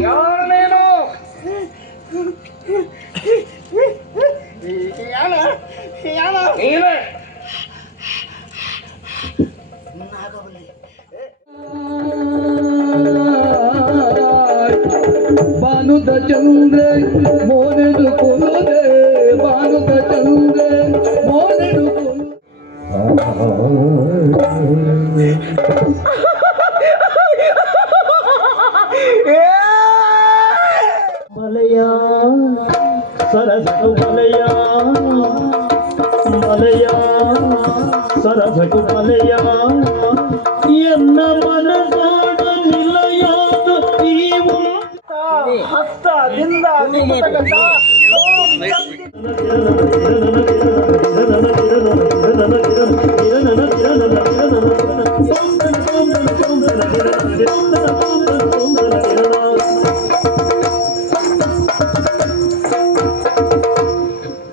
ಯಾರು ನೀನು? ನೀನೇ ಭಾನುತ ಚಂದ್ರ ಮೋನೆದು ಕೊಲ್ಲದೆ ಭಾನುತ ಚಂದ್ರ ಮೋನೆದು ಮಲಯ ಸರಸು ಮಲಯ ಮಲಯ ಸರಸು ಮಲಯ ಎನ್ನ ಮನಸಾಡ ನಿಲಯಾದ ನೀವು ಹಸ್ತದಿಂದ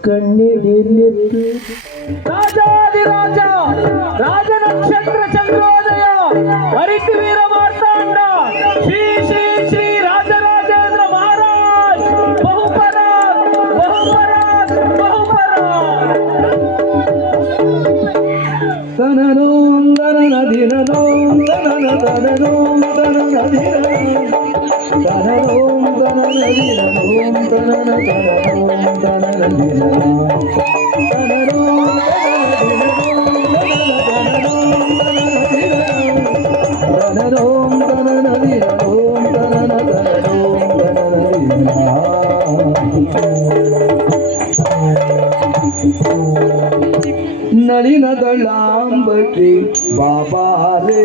ಕಣ್ಣಿಡಿಲಿತ್ತು ರಾಜಾದಿರಾಜ ರಾಜ ನಕ್ಷತ್ರ ಚಂದ್ರೋದಯ ಹರಿತ ವೀರ ಮಾರ್ತಾಂಡ ಶ್ರೀ ಶ್ರೀ ಶ್ರೀ ರಾಜರಾಜೇಂದ್ರ ಮಹಾರಾಜ್ ಬಹುಪರಾಗ್ ಬಹುಪರಾಗ್ ಬಹುಪರಾಗ್ ತನನೋಂ ತನನದಿನೋಂ ತನನದನೋಂ ತನನದಿನೋಂ ತನನೋಂ ತನನದಿನೋಂ ತನನದನೋಂ ತನನದಿನೋಂ ನಳಿನದಳಾಂಬಕಿ ಬಾಬಾರೇ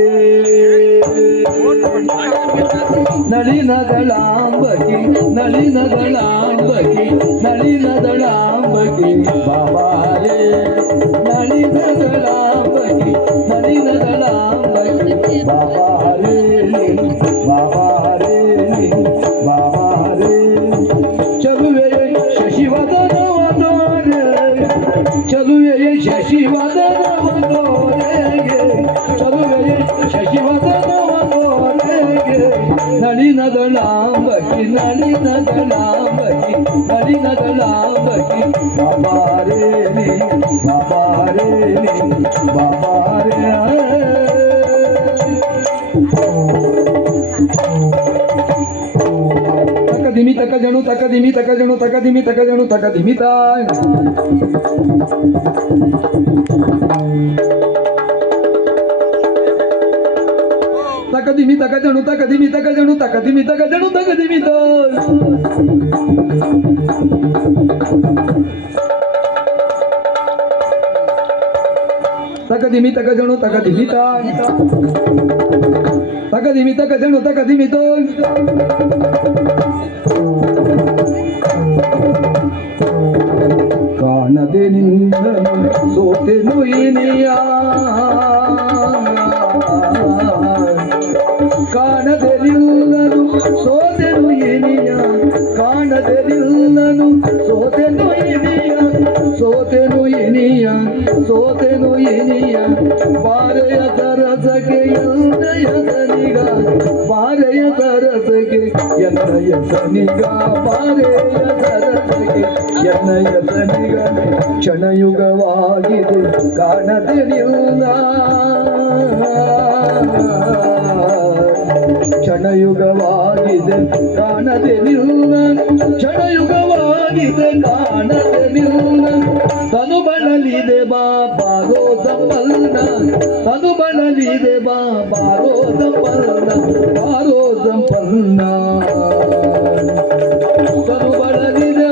ನಳಿನದಳಾಂಬಕಿ ನಳಿನದಳಾಂಬಕಿ ನಳಿನದಳಾಂಬಕಿ ಬಾಬಾರೇ ನಳಿನದಳಾಂಬಕಿ ನಳಿನದಳಾಂಬಕಿ ಬಾಬಾರೇ ಬಾಬಾರೇ ಬಾಬಾರೇ ಚಲುವೆ ಶಶಿವದನವದೋರೆ ಚಲುವೆ ಶಶಿವದನವದೋರೆಗೆ ಚಲುವೆ ಶಶಿವದನವದೋರೆಗೆ ನಳಿನದಳಾಂಬಕಿ ನಳಿನದಳಾಂಬಕಿ ನಳಿನದಳಾಂಬಕಿ ಬಾಬಾರೇ ಬಾಬಾರೇ ಬಾಬಾರೇ ತಕದಿಮಿ ತಕ ಜಣು ತಕದಿಮಿ ತಕ ಜಣು ತಕದಿಮಿ ತಕ ಜಣು ತಕದಿಮಿ ತಾಯ್ ತಕದಿಮಿ ತಕ ಜಣು ತಕದಿಮಿ ತಕ ಜಣು ತಕದಿಮಿ ತಕ ಜಣು ತಕದಿಮಿ ತಾಯ್ ತಕದಿಮಿ ತಕ ಜಣು ತಕದಿಮಿ ತಾಯ್ ತಕದಿಮಿ ತಕ ಜಣು ತಕದಿಮಿ ತಾಯ್ ಕಾಣದೆ ನಿನ್ನನು ಸೋತೆನು ಇನಿಯ ಕಾಣದೆ ನಿಲ್ಲನು ಸೋತೆನು ಇನಿಯ ಕಾಣದೆ ನಿಲ್ಲನು ಸೋತೆನು ಇನಿಯ ಸೋತೆನು ಇನಿಯ ಸೋತೆನು ಇನಿಯ ಬಾರೆಯ ತರಸಗೆ ಎನ್ನಯ ಸನಿಗ ಬಾರೆಯ ತರಸಗೆ ಎನ್ನಯ ಸನಿಗ ಬಾರೆಯ ತರಸಗೆ ಎನ್ನಯ ಸನಿಗ ಕ್ಷಣಯುಗವಾಗಿದೆ ಕಾಣದೆ ನಿಲ್ಲ ಕ್ಷಣಯುಗವಾಗಿದೆ ಕಾಣದೆ ನಿಲ್ಲ ಕ್ಷಣಯುಗವಾಗಿದೆ ಕಾಣದೆ ನಿಲ್ಲ ತನು ಬಳಲಿದೆ ಬಾರೋ ಸಂಪನ್ನ ತನು ಬಳಲಿದೆ ಬಾರೋ ಸಂಪನ್ನ ಬಾರೋ ಸಂಪನ್ನ ತನು ಬಳಲಿದೆ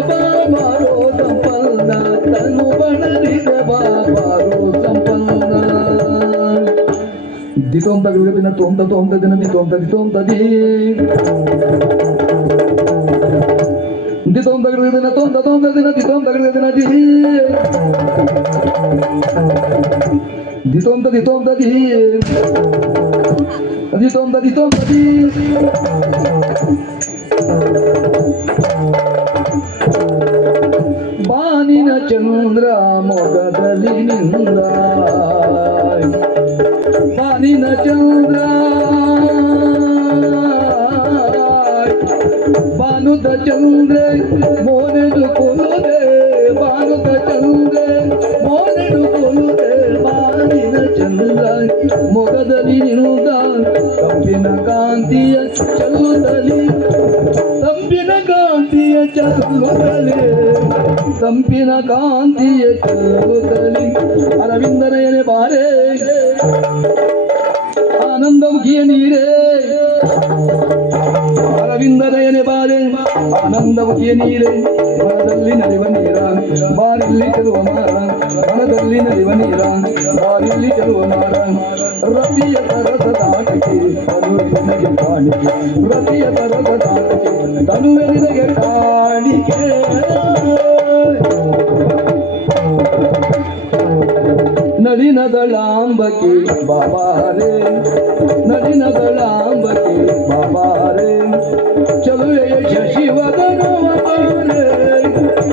ಬಾರೋ ಸಂಪನ್ನ ತನು ಬಳಲಿದೆ ಬಾರೋ ಸಂಪನ್ನ ದಿತೋಂ ತಗದಿನ ತೋಂ ತೋಂ ತದಿನ ದಿತೋಂ ತದಿತೋಂ ತದಿ ದಿತೋಂ ತಗದಿನ ತೋಂ ತೋಂ ತದಿನ ದಿತೋಂ ತಗದಿನ ದಿ ದಿತೋಂ ತದಿತೋಂ ತದಿ ದಿತೋಂ ತದಿತೋಂ ತದಿ ಬಾನಿನ ಚಂದ್ರ ಮೊಗದಲ್ಲಿ ನಿಂದ ಬಾನಿನ ಚಂದ್ರ ಭಾನುತ ಚಂದ್ರೆ ಮೋನೆದು ಕೊಲುದೆ ಭಾನುತ ಚಂದ್ರೆ ಮೋನೆದು ಕೊಲುದೆ ಬಾನಿನ ಚಂದ್ರ ಮೊಗದಲ್ಲಿ ನಿನುದ ತಂಪಿನ ಕಾಂತಿಯ ಚೆಲ್ಲುತ್ತಲಿ ತಂಪಿನ ಕಾಂತಿಯ ಚೆಲ್ಲುತ್ತಲಿ ತಂಪಿನ ಕಾಂತಿಯ ಚೆಲ್ಲುತ್ತಲಿ ಅರವಿಂದನಯನೆ ಬಾರೆ ಆನಂದಮುಖಿಯ ನೀರೇ ಅರವಿಂದನಯನೆ ಬಾರೆ ಆನಂದಮುಖಿಯ ನೀರೇ ಮನದಲ್ಲಿ ನಡೆಯುವ ನೀರ ಬಾರಿಲ್ಲಿ ಚೆಲುವ ಮಾರ ಮನದಲ್ಲಿ ನಡೆಯುವ ನೀರ ಬಾರಿಲ್ಲಿ ಚೆಲುವ ಮಾರ ರತಿಯ ತರದ ದಾಟಕ್ಕೆ ತನುವಿನಗೆ ಕಾಣಿಕೆ ರತಿಯ ತರದ ದಾಟಕ್ಕೆ ತನುವಿನಗೆ ಕಾಣಿಕೆ ನಳಿನದಳಾಂಬಕೆ ಬಾಬಾರೆ ನಳಿನದಳಾಂಬಕೆ ಬಾಬಾರೆ ಚಲುವೆಯ ಶಶಿವದನವತಾರೆ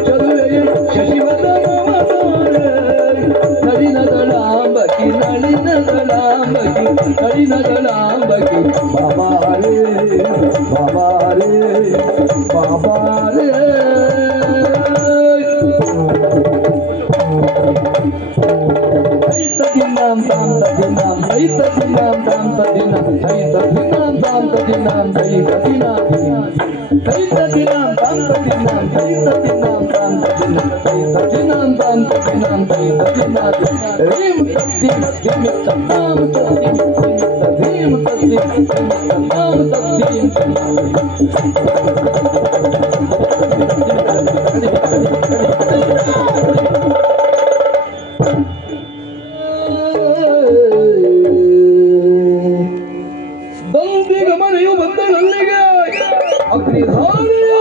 ಚಲುವೆಯ ಶಶಿವದನವತಾರೆ ನಳಿನದಳಾಂಬಕೆ ನಳಿನದಳಾಂಬಕೆ ನಳಿನದಳಾಂಬಕೆ ಬಾಬಾರೆ ಬಾಬಾರೆ ಬಾಬಾರೆ Dinam tam dinam haita dinam tam dinam haita dinam tam dinam haita dinam haita dinam tam dinam haita dinam tam dinam haita dinam tam dinam haita dinam rim tadim tadim tam tadim tadim tadim ಮನೆಯು ಬಂದಳಲ್ಲಿಗೆ ಅಗ್ನಿಧಾರೆಯ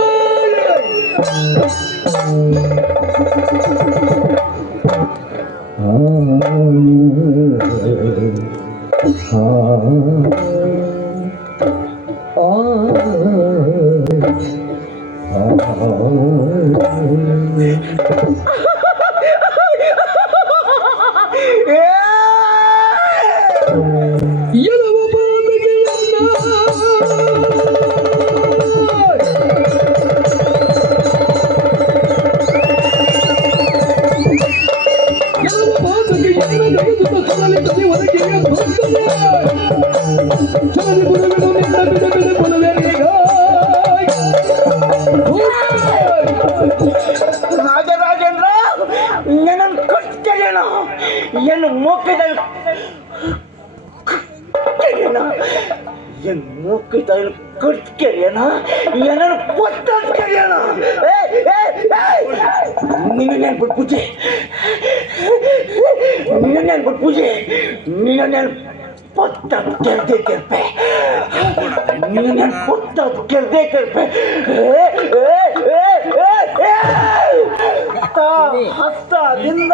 ರಾಜರಾಜೇಂದ್ರ ನನ್ನನ್ನು ಕಟ್ತೇನ ಏನು ಮೂಕಿದ ಏನು ಮೂಕಿದ ಕಟ್ಕೇನ ಏನನ್ನು ಕೊಟ್ಟೇನ ನಿನ್ನ ನೆನ್ಬಿಟ್ಟು ಪೂಜೆ ನಿನ್ನ ನೆನ್ಬಿಟ್ಟು ಪೂಜೆ ನಿನ್ನ ನೆನ್ಪು ಪತ್ತ ಕೆರ್ದೆ ಕೆರ್ಪೆ ನಿನ್ನ ಪತ್ತ ಕೆರ್ದೆ ಕೆರ್ಪೆ ಹಸ್ತದಿಂದ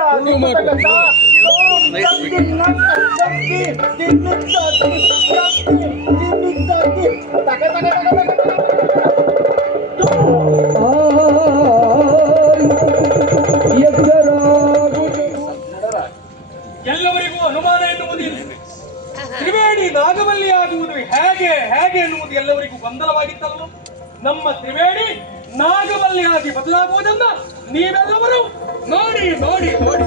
ಎಲ್ಲವರಿಗೂ ಅನುಮಾನ ಎನ್ನುವುದಿಲ್ಲ. ತ್ರಿವೇಣಿ ನಾಗವಲ್ಲಿ ಆಗುವುದು ಹೇಗೆ ಹೇಗೆ ಎನ್ನುವುದು ಎಲ್ಲವರಿಗೂ ಗೊಂದಲವಾಗಿತ್ತಲ್ಲ. ನಮ್ಮ ತ್ರಿವೇಣಿ ನಾಗವಲ್ಲಿ ಆಗಿ ಬದಲಾಗುವುದನ್ನ ನೀವೆಲ್ಲವರು ನೋಡಿ ನೋಡಿ ನೋಡಿ.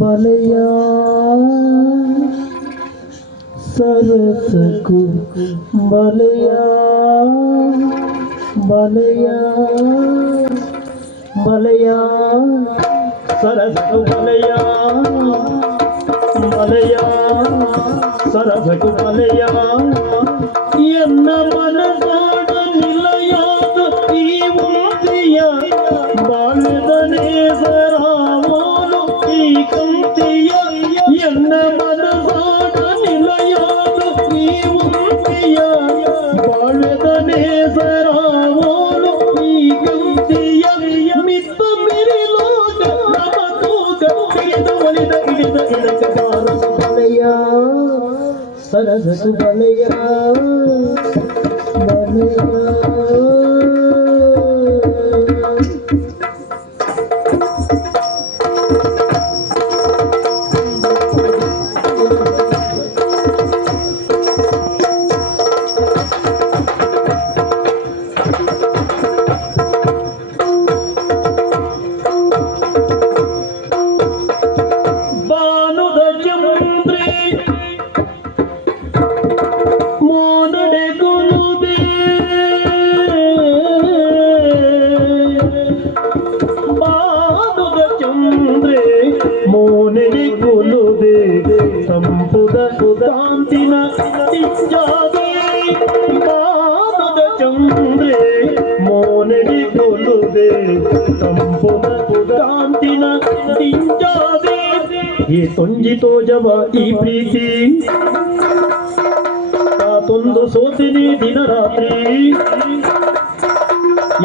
ಬಲೆಯ ಸರಸಕು ಬಲೆಯ ಬಲೆಯ ಬಲೆಯ ಸರಸಕು ಬಲೆಯ ಬಲೆಯ ಸರಸಕು ಬಲೆಯ ಎನ್ನ ಮನಸಾಡ ನಿಲಯಾದ ಈ ವಾದಿಯ ಬಾಳದನೇ ಸರಾವೋಲು ಈ ಈ ಕಂತಿಯ ಎನ್ನ ಮನಸಾಡ ನಿಲಯಾದು ಈ ಉಂಟಿಯ ಬಾಳ್ಯದ ನೇಸರಾವೋಳು ಈ ಕಂತಿಯ ಮಿತ್ತ ಮಿರಿಲೋಕ ನಮತೂಕ ಹಿಡಿದ ಒಲಿದ ಹಿಡಿದ ಹಿಡಕ ಬಾರಸ ಬಲೆಯ ಸರಸು ಬಲೆಯ ಕಾಂತಿನ ತಿಂಜಾದೆ ಪಾದದ ಚಂದ್ರೆ ಮೋನೆಡಿ ಕೊಲ್ಲುದೆ ತಂಪುದ ಕಾಂತಿನ ತಿಂಜಾದೆ ಈ ತೊಂಜಿ ತೋಜವ ಈ ಪ್ರೀತಿ ತಾತೊಂದು ಸೋತಿನಿ ದಿನ ರಾತ್ರಿ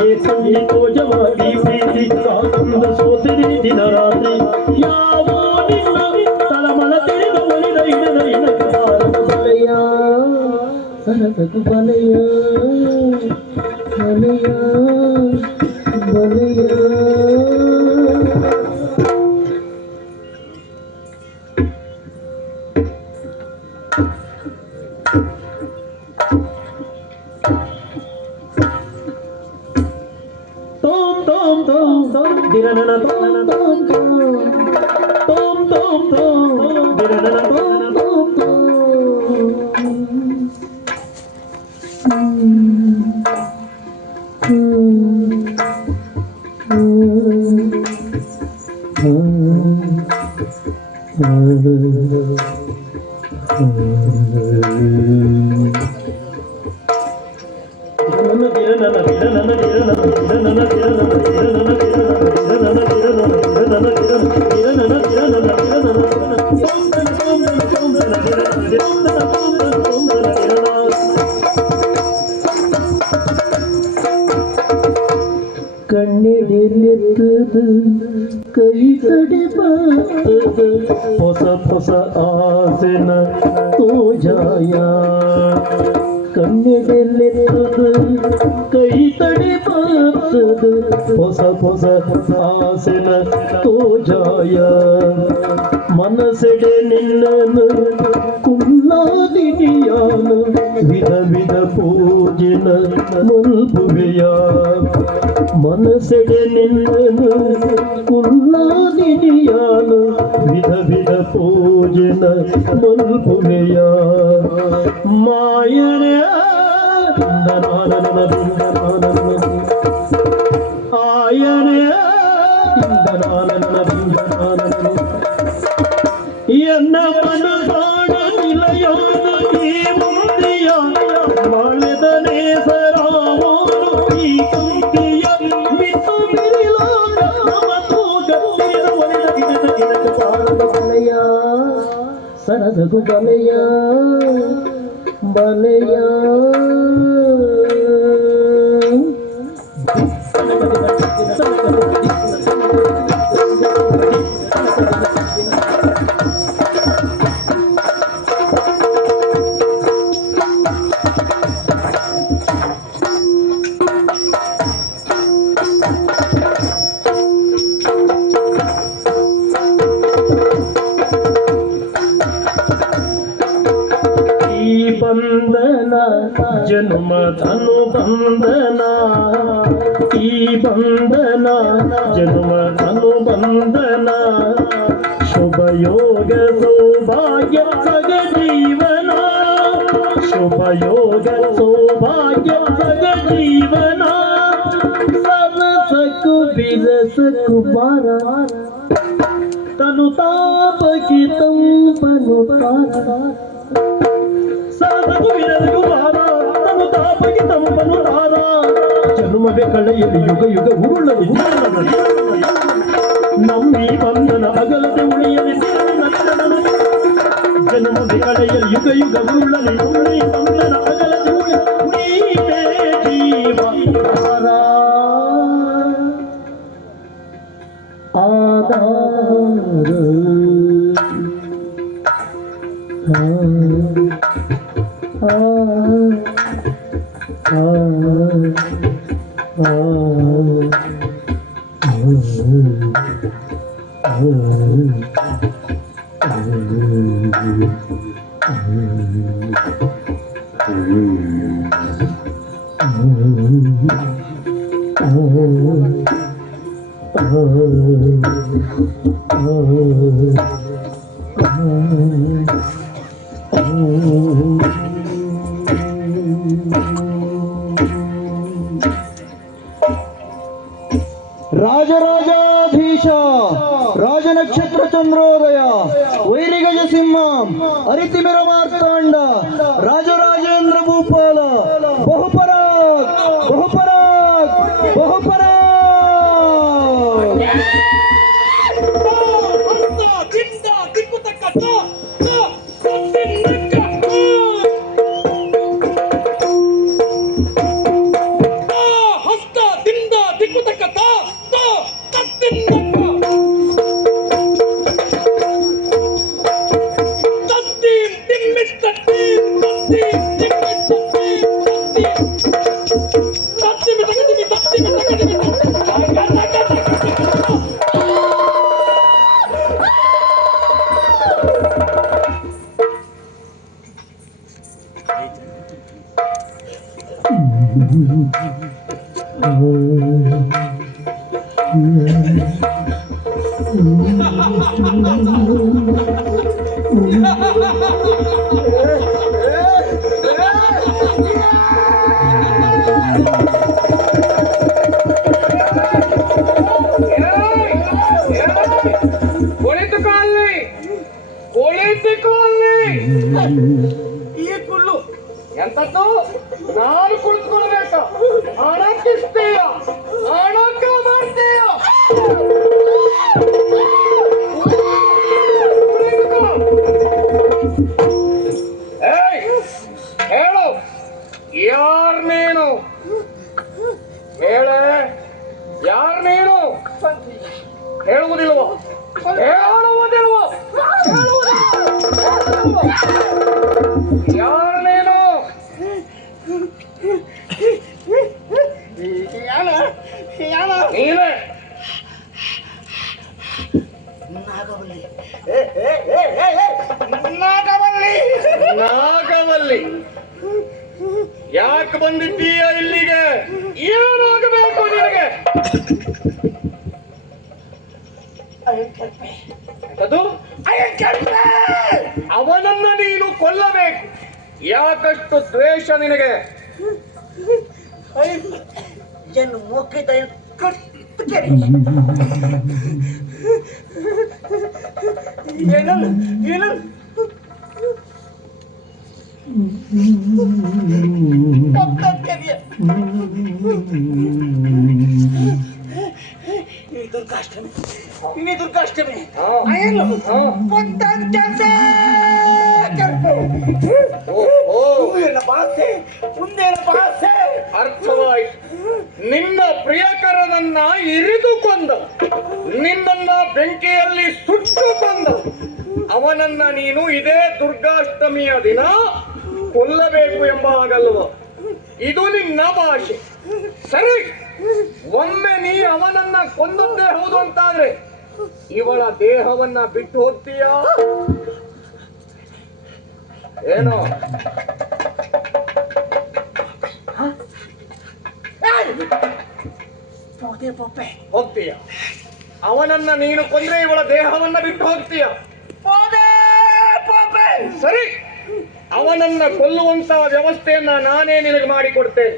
ಈ ತೊಂಜಿ ತೋಜವ ಈ ಪ್ರೀತಿ ತಾತೊಂದು ಸೋತಿನಿ ದಿನ ರಾತ್ರಿ ಯಾವೋ ನಿನ್ನ ತಳಮಳ ತಿಳಿದ ಒಲಿದ ಹಿಡಿದ ಹಿಡಕ ಬಲೆಯ Sarasu ಬಲೆಯ ಬಲೆಯ ಬಲೆಯ tom tom tom tom diranana tom tom tom tom tom tom diranana tom tom tom ಕಣ್ಣಿಡೆಲೆತ್ತದ ಕೈ ತಡೆ ಬಾತದ ಹೊಸ ಹೊಸ ಆಸೆನ ತೋಜಾಯ ಕಣ್ಣಿಡೆಲೆತ್ತದ ಕೈ ತಡೆ ಬಾತದ ಹೊಸ ಹೊಸ ಆಸೆನ ತೋಜಾಯ ಮನಸೆಡೆ ನಿನ್ನನು ಕುಲ್ಲಾದಿನಿಯಾನ ವಿಧ ವಿಧ ಪೂಜಿನ ಮುಲ್ಪುವೆಯ ಮನಸೆಡೆ ನಿನ್ನನು ಕುಲ್ಲಾದಿನಿಯಾನ ವಿಧ ವಿಧ ಪೂಜಿನ ಮುಲ್ಪುವೆಯ ಮಾಯನೆ ಆಯನೆ ಎನ್ನ ಮನಸಾಡ ನಿಲಯಾದ ಈ ಮುಂದಿಯ ಬಾಳ್ಯದ ನೇಸರಾವೋಳು ಈ ಕಂತಿಯ ಮಿತ್ತ ಮಿರಿಲಾದ ನಮತೂಗ ಹಿಡಿದ ಒಲಿದ ಹಿಡಿದ ಹಿಡಕ ಬಾರದ ಬಲೆಯ ಸರಸು ಬಲೆಯ ಬಲೆಯ ಬಂಧನ ಜನ್ಮ ಅನುಬಂಧನ ಈ ಬಂಧನ ಜನ್ಮ ಅನುಬಂಧನ ಶುಭಯೋಗ ಸೌಭಾಗ್ಯ ಸಗ ಜೀವನ ಶುಭಯೋಗ ಸೌಭಾಗ್ಯ ಸಗ ಜೀವನ ಸರಸಕು ಬಿರಸಕು ಬಾರ ತನು ತಾಪಕಿ ತಂಪನು ತಾರ ಸಾಧಕು ವಿರದಕು ಬಾರ ತನು ತಾಪಕಿ ತಂಪನು ತಾರ ಜನ್ಮವೇ ಕಳೆಯಲಿ ಯುಗ ಯುಗ ಉರುಳಲಿ ನಂಬಿ ಬಂಧನ ಅಗಲದೆ ಉಳಿಯಲಿ ಜನ್ಮದಿ ಕಳೆಯಲಿ ಯುಗ ಯುಗ ಉರುಳಲಿ ನಂಬಿ ಬಂಧನ ಅಗಲದೆ ಉಳಿಯಲಿ ಜೀವ ಆಧಾರ ರಾಜರಾಜಾಧೀಶ ರಾಜನಕ್ಷತ್ರ ಚಂದ್ರೋದಯ ವೈರಿಗಜ ಸಿಂಹ ಅರಿತಿಮಿರ ಮಾರ್ತಾಂಡ ರಾಜರಾಜೇಂದ್ರ ಭೂಪಾಲ ಬಹುಪರಾಗ್ ಬಹುಪರಾಗ್ ಬಹುಪರಾಗ್ ಈ ಕುಳ್ಳು ಎಂತದ್ದು ನಾನು ಕುಳಿತುಕೊಳ್ಬೇಕ ಹಣಕ್ಕಿಸ್ತೀಯ ಹಣಕ್ಕ ಮಾಡ್ತೀಯ ಹೇಳು ಯಾರ್ ನೀನು ಹೇಳೆ ಯಾರ್ ನೀನು ಹೇಳುವುದಿಲ್ವೋ ಹೇಳುವುದಿಲ್ವೋ ಯಾರು ನೀನು ನೀನೇ ನಾಗವಲ್ಲಿ ಯಾಕೆ ಬಂದಿದ್ದೀಯ ಇಲ್ಲಿಗೆ ಏನಾಗಬೇಕು ನಿನಗೆ ಅದು ಅವನನ್ನ ನೀನು ಕೊಲ್ಲಬೇಕು ಯಾಕಷ್ಟು ದ್ವೇಷ ನಿನಗೆ ini ದುರ್ಗಾಷ್ಟಮಿ ಅರ್ಥವಾಯಿತು. ನಿನ್ನ ಪ್ರಿಯಕರನನ್ನ ಇರಿದು ಕೊಂದ, ನಿನ್ನನ್ನ ಬೆಂಕಿಯಲ್ಲಿ ಸುಟ್ಟು ಕೊಂದ, ಅವನನ್ನ ನೀನು ಇದೇ ದುರ್ಗಾಷ್ಟಮಿಯ ದಿನ ಕೊಲ್ಲಬೇಕು ಎಂಬ ಹಾಗಲ್ವ? ಇದು ನಿನ್ನ ಭಾಷೆ. ಸರಿ, ಒಮ್ಮೆ ನೀ ಅವನನ್ನ ಕೊಂದದ್ದೇ ಹೌದು ಅಂತಾದ್ರೆ ಇವಳ ದೇಹವನ್ನ ಬಿಟ್ಟು ಹೋಗ್ತೀಯಾ ಏನೋ? ಹೋಗ್ತೀಯ? ಅವನನ್ನ ನೀನು ಕೊಂದ್ರೆ ಇವಳ ದೇಹವನ್ನ ಬಿಟ್ಟು ಹೋಗ್ತೀಯ? ಸರಿ, ಅವನನ್ನ ಕೊಲ್ಲುವಂತ ವ್ಯವಸ್ಥೆಯನ್ನ ನಾನೇ ನಿನಗೆ ಮಾಡಿಕೊಡ್ತೇನೆ.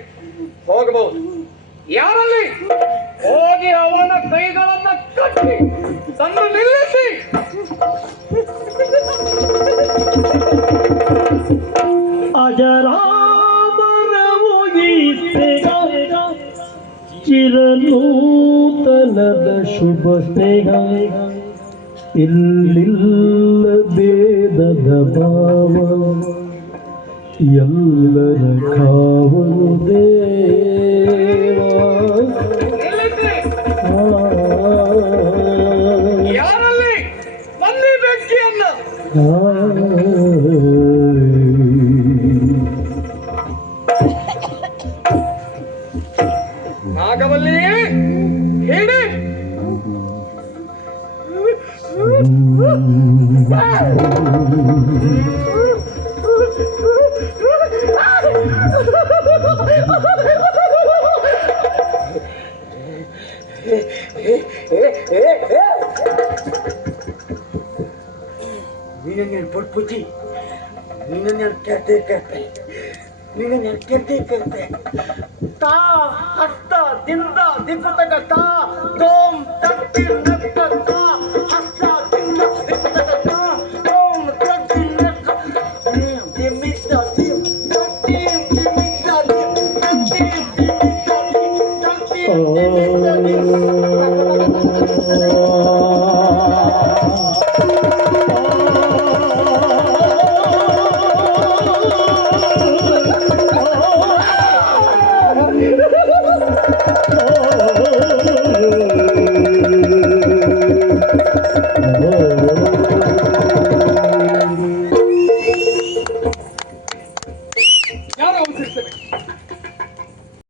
ಹೋಗಬಹುದು. ಯಾರಲ್ಲಿ? ಹೋಗಿ ಅವನ ಕೈಗಳನ್ನ ಕಟ್ಟಿ ತಂದು ನಿಲ್ಲಿಸಿ. ಅಜರಾಮರವು ಈ ಚಿರನೂತನ ಶುಭ ಸ್ನೇಹ ಇಲ್ಲಿಲ್ಲ ಭೇದದ ಭಾವ ಎಲ್ಲರ ಕಾವಲು ದೇವ ನಿಲ್ಲಿಸಿ. ಯಾರಲ್ಲಿ ಬನ್ನಿ ಬೆಂಕಿಯನ್ನ ನಾಗವಲ್ಲಿ ಹೇಳಿ. ನಿನ್ನ ಪುಟ್ಪುಜಿ ನಿನ್ನ ಕೇಳ್ತೆ ನಿನ್ನ ಕೇಳ್ತೆ ತಾ ಹಸ್ತ ದಿಂದ ದಿಕ್ಕುತಕ ತಾ ದೋಮ್ ತಟ್ಟಿ ನಕ್ಕ ತಾ ಹಸ್ತ ದಿಂದ ದಿಕ್ಕುತಕ ತಾ ದೋಮ್ ತಟ್ಟಿ ನಕ್ಕ ದಿಮಿತ ದಿಮ್ ತಟ್ಟಿ ದಿಮಿತ ದಿಮ್ ತಟ್ಟಿ ದಿಮಿತ ದಿಮ್ ತಟ್ಟಿ ದಿಮಿತ ದಿಮ್ Oh